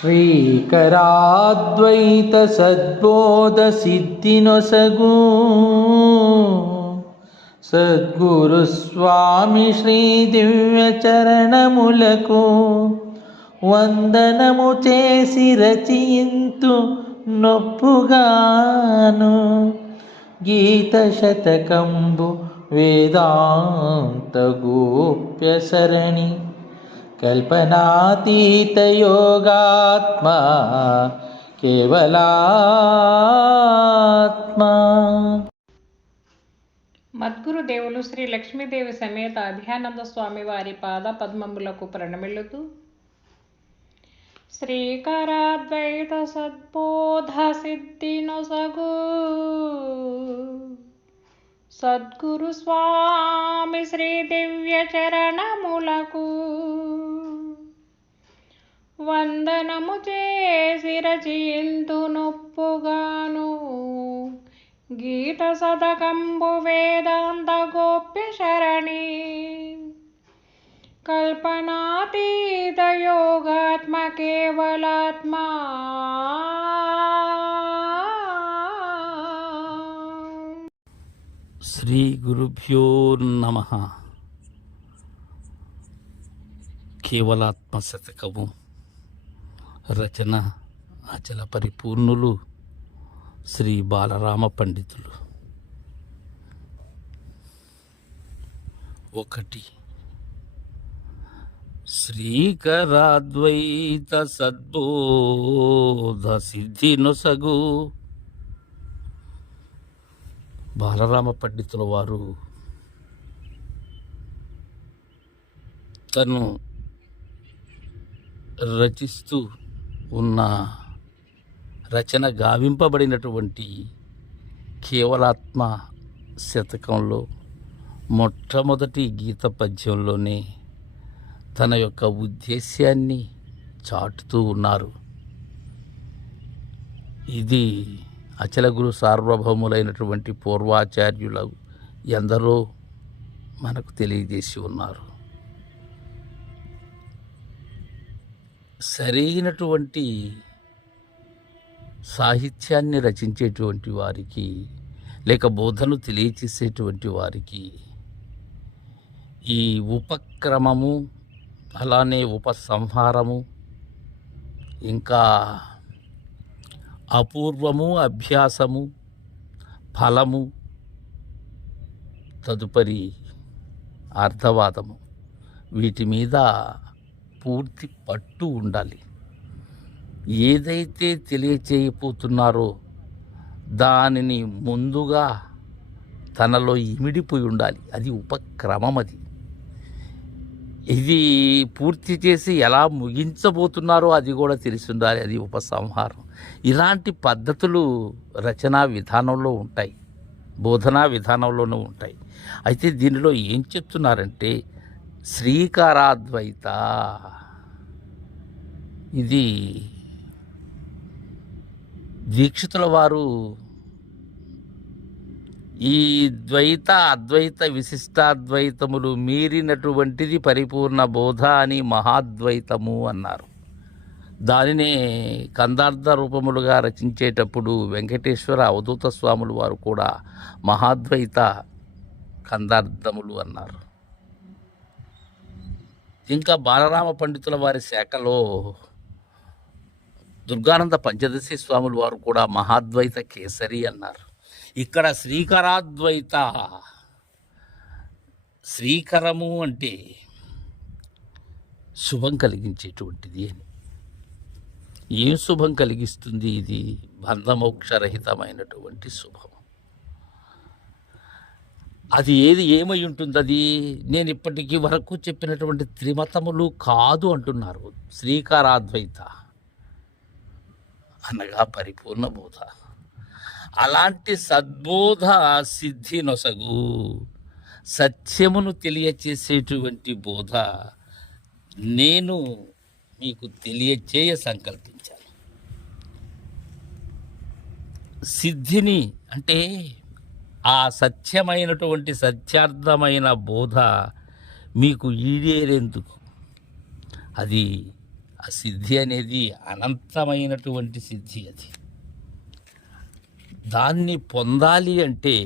శ్రీకరాద్వైత సద్బోధ సిద్ధినొసగు సద్గురు స్వామి శ్రీ దివ్య చరణములకు వందనము చేసి రచయింతు నొప్పుగాను గీత శతకంబు వేదాంత గోప్య సరణి కల్పనాతీత యోగాత్మ కేవలాత్మ. మద్గురు దేవులు శ్రీ లక్ష్మీదేవి సమేత అభయానంద స్వామి వారి పాద పద్మములకు ప్రణమిల్లుతూ శ్రీకరాద్వైత సద్బోధ సిద్ధినొసగు సద్గురు స్వామి శ్రీ దివ్య చరణములకు వందనము చేసి రచయింతు నొప్పుగాను గీత సదకంబు వేదాంత గోప్య శరణి కల్పనాతీత యోగాత్మ కేవలాత్మ. శ్రీ గురుభ్యో నమః. కేవలాత్మ శతకము రచన అచల పరిపూర్ణులు శ్రీ బాలరామ పండితులు. 1. శ్రీకరాద్వైత సద్బోధ సిద్ధినొసగు. బాలరామ పండితుల వారు తను రచిస్తూ ఉన్న రచన గావింపబడినటువంటి కేవలాత్మ శతకంలో మొట్టమొదటి గీత పద్యంలోనే తన యొక్క ఉద్దేశ్యాన్ని చాటుతూ ఉన్నారు. ఇది అచల గురు సార్వభౌములైనటువంటి పూర్వాచార్యుల ఎందరో మనకు తెలియజేసి ఉన్నారు. సరైనటువంటి సాహిత్యాన్ని రచించేటువంటి వారికి లేక బోధను తెలియచేసేటువంటి వారికి ఈ ఉపక్రమము అలానే ఉపసంహారము ఇంకా అపూర్వము అభ్యాసము ఫలము తదుపరి అర్థవాదము వీటి మీద పూర్తి పట్టు ఉండాలి. ఏదైతే తెలియచేయబోతున్నారో దానిని ముందుగా తనలో ఇమిడిపోయి ఉండాలి. అది ఉపక్రమం. ఇది పూర్తి చేసి ఎలా ముగించబోతున్నారో అది కూడా తెలిసి ఉండాలి. అది ఉపసంహారం. ఇలాంటి పద్ధతులు రచనా విధానంలో ఉంటాయి, బోధనా విధానంలోనూ ఉంటాయి. అయితే దీనిలో ఏం చెప్తున్నారంటే శ్రీకరాద్వైత, ఇది దీక్షితుల వారు ఈ ద్వైత అద్వైత విశిష్టాద్వైతములు మీరినటువంటిది పరిపూర్ణ బోధ అని మహాద్వైతము అన్నారు. దానినే కందార్థ రూపములుగా రచించేటప్పుడు వెంకటేశ్వర అవధూత స్వాములు వారు కూడా మహాద్వైత కందార్థములు అన్నారు. ఇంకా బాలరామ పండితుల వారి శాఖలో దుర్గానంద పంచదశి స్వాములు వారు కూడా మహాద్వైత కేసరి అన్నారు. ఇక్కడ శ్రీకరాద్వైత, శ్రీకరము అంటే శుభం కలిగించేటువంటిది అని. ఏం శుభం కలిగిస్తుంది? ఇది బంధమోక్షరహితమైనటువంటి శుభం. అది ఏమై ఉంటుంది? అది నేను ఇప్పటికీ వరకు చెప్పినటువంటి త్రిమతములు కాదు అంటున్నారు. శ్రీకరాద్వైత అనగా పరిపూర్ణ బోధ. అలాంటి సద్బోధ సిద్ధి నొసగు, సత్యమును తెలియచేసేటువంటి బోధ నేను మీకు తెలియచేయ సంకల్పించాను. సిద్ధిని అంటే ఆ సత్యమైనటువంటి సత్యార్థమైన బోధ మీకు ఈడేరేందుకు, అది ఆ సిద్ధి అనేది అనంతమైనటువంటి సిద్ధి. అది దాన్ని పొందాలి అంటే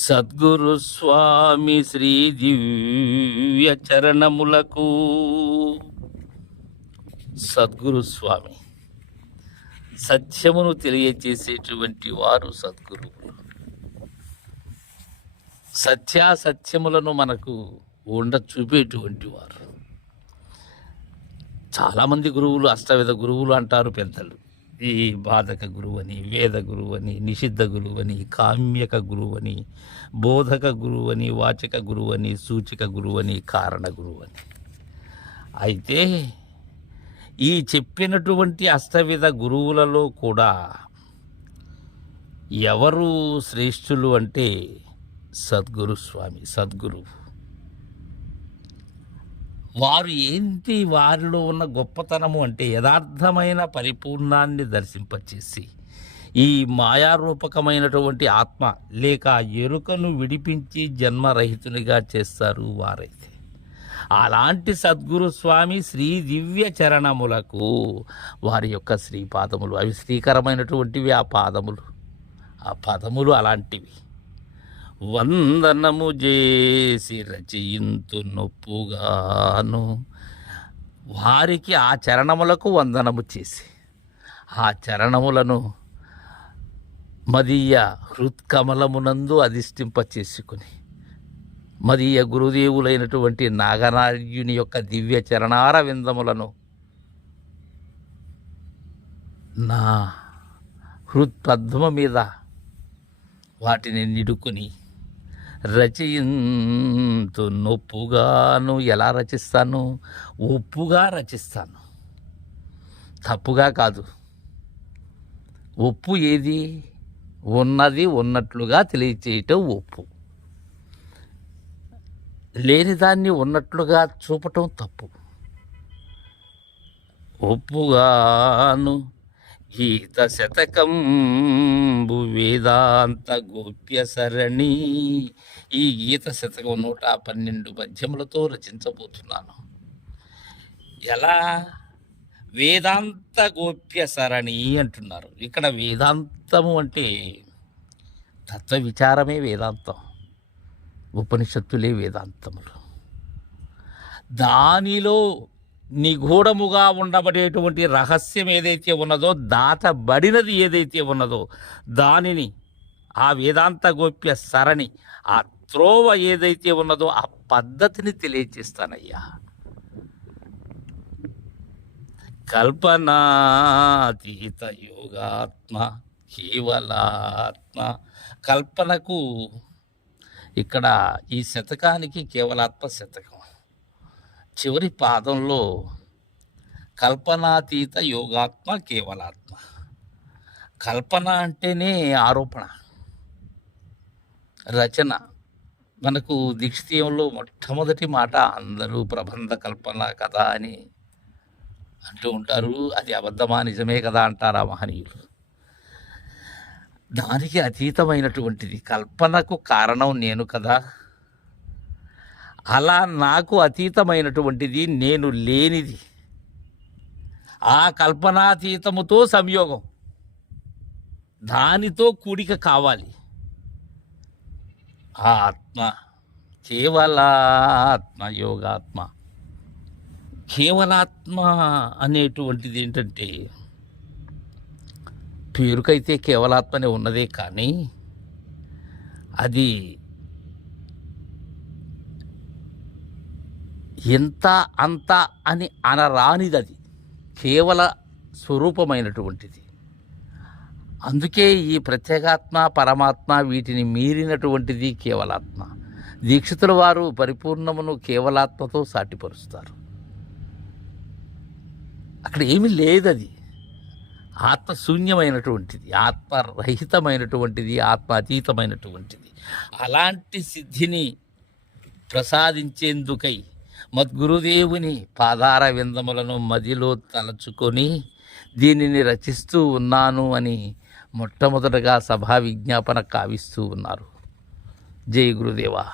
సద్గురు స్వామి శ్రీ దివ్య చరణములకు, సద్గురు స్వామి సత్యమును తెలియచేసేటువంటి వారు సద్గురువులు. సత్యాసత్యములను మనకు చూపేటువంటి వారు. చాలామంది గురువులు అష్టవిధ గురువులు అంటారు పెద్దలు. ఈ బాధక గురువు అని, వేద గురువు అని, నిషిద్ధ గురువు అని, కామ్యక గురువు అని, బోధక గురువు అని, వాచక గురువు అని, సూచిక గురువు అని, కారణ గురువు అని. అయితే ఈ చెప్పినటువంటి అష్టవిధ గురువులలో కూడా ఎవరు శ్రేష్ఠులు అంటే సద్గురు స్వామి, సద్గురువు. వారు ఏంటి, వారిలో ఉన్న గొప్పతనము అంటే యథార్థమైన పరిపూర్ణాన్ని దర్శింపచేసి ఈ మాయారూపకమైనటువంటి ఆత్మ లేక ఎరుకను విడిపించి జన్మరహితునిగా చేస్తారు వారైతే. అలాంటి సద్గురు స్వామి శ్రీ దివ్య చరణములకు వారి యొక్క శ్రీపాదములు, అవి శ్రీకరమైనటువంటివి. ఆ పదములు అలాంటివి. వందనము చేసి రచయింతు నొప్పుగాను, వారికి ఆ చరణములకు వందనము చేసి ఆ చరణములను మదీయ హృత్కమలమునందు అధిష్ఠింపచేసుకుని మదీయ గురుదేవులైనటువంటి నాగనార్యుని యొక్క దివ్య చరణార విందములను నా హృత్పద్మ మీద వాటిని నిడుకుని రచయింతు నొప్పుగాను. ఎలా రచిస్తాను? ఒప్పుగా రచిస్తాను, తప్పుగా కాదు. ఒప్పు ఏది? ఉన్నది ఉన్నట్లుగా తెలియచేయటం ఒప్పు. లేని దాన్ని ఉన్నట్లుగా చూపటం తప్పు. ఒప్పుగాను గీత శతకంబు వేదాంత గోప్య సరణి. ఈ గీత శతకం 112 పద్యములతో రచించబోతున్నాను. ఎలా? వేదాంత గోప్య సరణి అంటున్నారు. ఇక్కడ వేదాంతము అంటే తత్వ విచారమే వేదాంతం, ఉపనిషత్తులే వేదాంతములు. దానిలో నిగూఢముగా ఉండబడేటువంటి రహస్యం ఏదైతే ఉన్నదో, దాచబడినది ఏదైతే ఉన్నదో, దానిని ఆ వేదాంత గోప్య సరణి, ఆ త్రోవ ఏదైతే ఉన్నదో ఆ పద్ధతిని తెలియచేస్తానయ్యా. కల్పనాతీత యోగాత్మ కేవలాత్మ. కల్పనకు ఇక్కడ ఈ శతకానికి కేవలాత్మ శతకం చివరి పాదంలో కల్పనాతీత యోగాత్మ కేవలాత్మ. కల్పన అంటేనే ఆరోపణ, రచన. మనకు దీక్షితీయంలో మొట్టమొదటి మాట అందరూ ప్రబంధ కల్పన కదా అని అంటూ ఉంటారు. అది అబద్ధమా నిజమే కదా అంటారా మహనీయులు. దానికి అతీతమైనటువంటిది. కల్పనకు కారణం నేను కదా. అలా నాకు అతీతమైనటువంటిది, నేను లేనిది, ఆ కల్పనాతీతముతో సంయోగం, దానితో కూడిక కావాలి. ఆ ఆత్మ కేవలాత్మ యోగాత్మ. కేవలాత్మ అనేటువంటిది ఏంటంటే, పేరుకైతే కేవలాత్మనే ఉన్నదే కానీ అది ఎంత అంత అని అనరానిది. అది కేవల స్వరూపమైనటువంటిది. అందుకే ఈ ప్రత్యేగాత్మ, పరమాత్మ వీటిని మీరినటువంటిది కేవలాత్మ. దీక్షితుల వారు పరిపూర్ణమును కేవలాత్మతో సాటిపరుస్తారు. అక్కడ ఏమీ లేదది. ఆత్మశూన్యమైనటువంటిది, ఆత్మరహితమైనటువంటిది, ఆత్మ అతీతమైనటువంటిది. అలాంటి సిద్ధిని ప్రసాదించేందుకై మద్గురుదేవుని పాదార విందములను మదిలో తలచుకొని దీనిని రచిస్తూ ఉన్నాను అని మొట్టమొదటగా సభా విజ్ఞాపన కావిస్తూ ఉన్నారు. జై గురుదేవా.